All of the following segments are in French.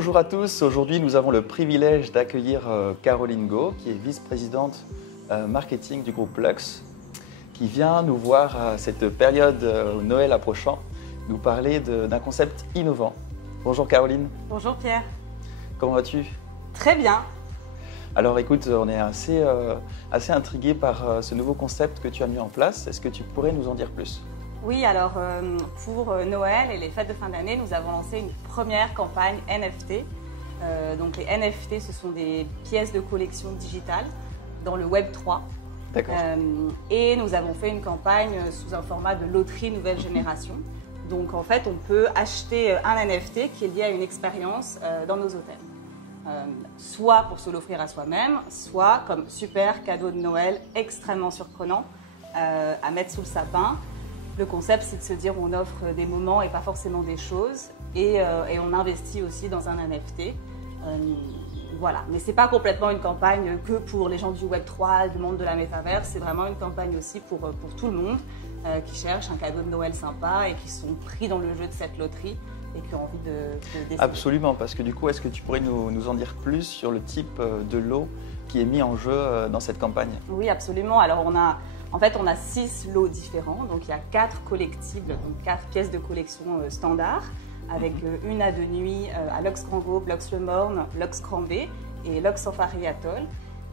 Bonjour à tous, aujourd'hui nous avons le privilège d'accueillir Caroline Gault, qui est vice-présidente marketing du groupe Lux, qui vient nous voir à cette période Noël approchant, nous parler d'un concept innovant. Bonjour Caroline. Bonjour Pierre. Comment vas-tu? Très bien. Alors écoute, on est assez intrigués par ce nouveau concept que tu as mis en place. Est-ce que tu pourrais nous en dire plus? Oui, alors pour Noël et les fêtes de fin d'année, nous avons lancé une première campagne NFT. Donc les NFT, ce sont des pièces de collection digitales dans le Web 3. D'accord. Et nous avons fait une campagne sous un format de loterie nouvelle génération. Donc en fait, on peut acheter un NFT qui est lié à une expérience dans nos hôtels. Soit pour se l'offrir à soi-même, soit comme super cadeau de Noël extrêmement surprenant à mettre sous le sapin. Le concept, c'est de se dire on offre des moments et pas forcément des choses, et on investit aussi dans un NFT. Voilà, mais c'est pas complètement une campagne que pour les gens du Web 3, du monde de la métaverse, c'est vraiment une campagne aussi pour tout le monde qui cherche un cadeau de Noël sympa et qui sont pris dans le jeu de cette loterie et qui ont envie de décider. Absolument, parce que du coup, est-ce que tu pourrais nous en dire plus sur le type de lot qui est mis en jeu dans cette campagne? Oui, absolument. Alors en fait, on a 6 lots différents. Donc, il y a 4 collectibles, donc 4 pièces de collection standard, avec une à 2 nuits à Lux Grand Gaube, Lux Le Morne, Lux Grand B et Lux Safari Atoll.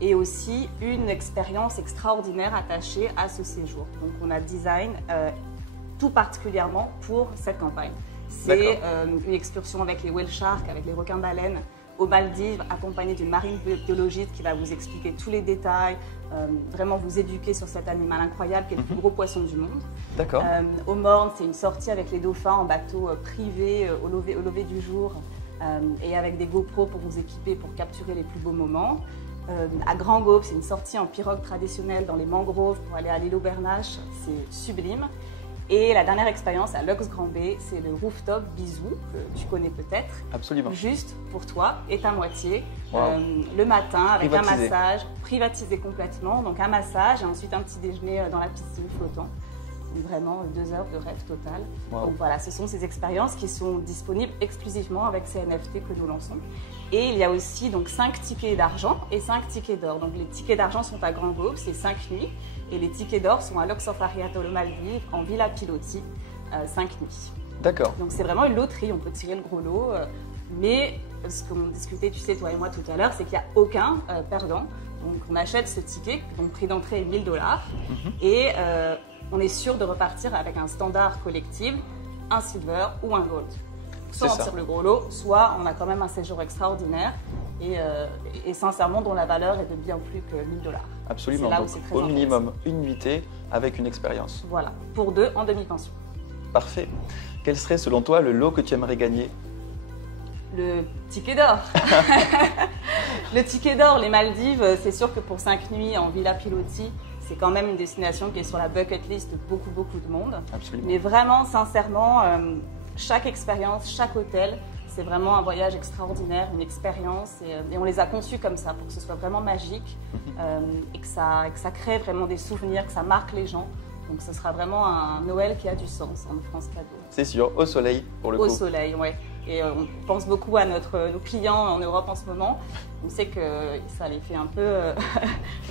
Et aussi une expérience extraordinaire attachée à ce séjour. Donc, on a design tout particulièrement pour cette campagne. C'est une excursion avec les whale sharks, avec les requins-baleines, aux Maldives, accompagné d'une marine biologiste qui va vous expliquer tous les détails, vraiment vous éduquer sur cet animal incroyable qui est le plus gros poisson du monde. D'accord. Au Morne, c'est une sortie avec les dauphins en bateau privé au lever du jour et avec des GoPro pour vous équiper pour capturer les plus beaux moments. À Grand Gaube, c'est une sortie en pirogue traditionnelle dans les mangroves pour aller à l'île Bernache, c'est sublime. Et la dernière expérience à Lux Grand B, c'est le rooftop bisou, que tu connais peut-être. Absolument. Juste pour toi et ta moitié, Wow. Le matin avec Privatisé. un massage, privatisé complètement. Donc un massage et ensuite un petit déjeuner dans la piscine flottant. Donc vraiment 2 heures de rêve total. Wow. Donc voilà, ce sont ces expériences qui sont disponibles exclusivement avec ces NFT que nous lançons. Et il y a aussi donc 5 tickets d'argent et 5 tickets d'or. Donc les tickets d'argent sont à Grand Gaube, c'est 5 nuits. Et les tickets d'or sont à Lux Safari Atoll aux Maldives, en Villa Piloti, 5 nuits. D'accord. Donc c'est vraiment une loterie, on peut tirer le gros lot. Mais ce qu'on discutait, tu sais, toi et moi tout à l'heure, c'est qu'il n'y a aucun perdant. Donc on achète ce ticket, donc prix d'entrée est 1 000 $. Et on est sûr de repartir avec un standard collectible, un silver ou un gold. Soit on tire le gros lot, soit on a quand même un séjour extraordinaire et sincèrement dont la valeur est de bien plus que 1 000 $. Absolument. C'est là où Donc, c'est très au intéressant. minimum une nuitée avec une expérience. Voilà, pour 2 en demi-pension. Parfait. Quel serait selon toi le lot que tu aimerais gagner? Le ticket d'or. Le ticket d'or, les Maldives, c'est sûr que pour 5 nuits en Villa Piloti, c'est quand même une destination qui est sur la bucket list de beaucoup de monde. Absolument. Mais vraiment, sincèrement, chaque expérience, chaque hôtel, c'est vraiment un voyage extraordinaire, une expérience. Et on les a conçus comme ça, pour que ce soit vraiment magique et que ça crée vraiment des souvenirs, que ça marque les gens. Donc ce sera vraiment un Noël qui a du sens en offrant ce cadeau. C'est sûr, au soleil pour le coup. Au soleil, ouais. Et on pense beaucoup à nos clients en Europe en ce moment. On sait que ça les fait un peu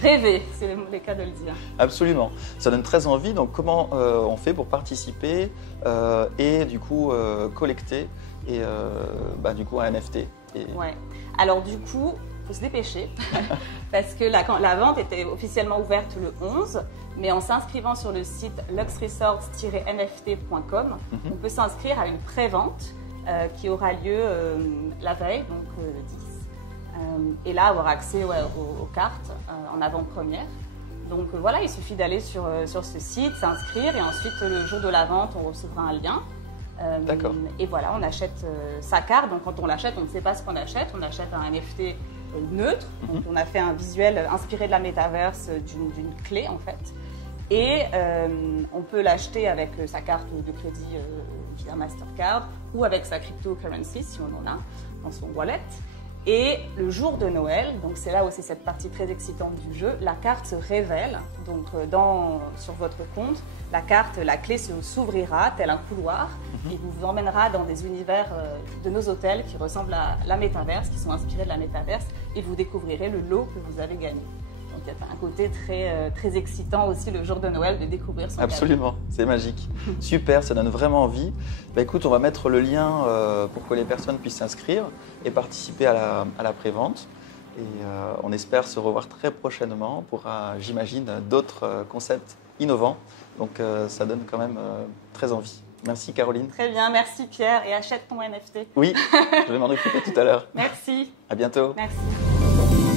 rêver, c'est le cas de le dire. Absolument. Ça donne très envie. Donc comment on fait pour participer et du coup collecter et du coup un NFT Ouais. Alors du coup, il faut se dépêcher parce que la vente était officiellement ouverte le 11, mais en s'inscrivant sur le site luxresorts-nft.com, on peut s'inscrire à une pré-vente qui aura lieu la veille, donc le 10. Et là, avoir accès aux cartes en avant-première. Donc voilà, il suffit d'aller sur ce site, s'inscrire et ensuite le jour de la vente, on recevra un lien. D'accord. Et voilà, on achète sa carte. Donc quand on l'achète, on ne sait pas ce qu'on achète. On achète un NFT neutre. Donc on a fait un visuel inspiré de la métaverse d'une clé en fait. Et on peut l'acheter avec sa carte de crédit via Mastercard ou avec sa cryptocurrency si on en a dans son wallet. Et le jour de Noël, donc c'est là aussi cette partie très excitante du jeu, la carte se révèle. Donc sur votre compte, la clé s'ouvrira tel un couloir et vous emmènera dans des univers de nos hôtels qui ressemblent à la métaverse, qui sont inspirés de la métaverse, et vous découvrirez le lot que vous avez gagné. Donc il y a un côté très excitant aussi le jour de Noël de découvrir son Absolument, c'est magique. Super, ça donne vraiment envie. Écoute, on va mettre le lien pour que les personnes puissent s'inscrire et participer à la prévente. Et on espère se revoir très prochainement pour, j'imagine, d'autres concepts innovants. Donc ça donne quand même très envie. Merci Caroline. Très bien, merci Pierre. Et achète ton NFT. Oui, je vais m'en occuper tout à l'heure. Merci. À bientôt. Merci.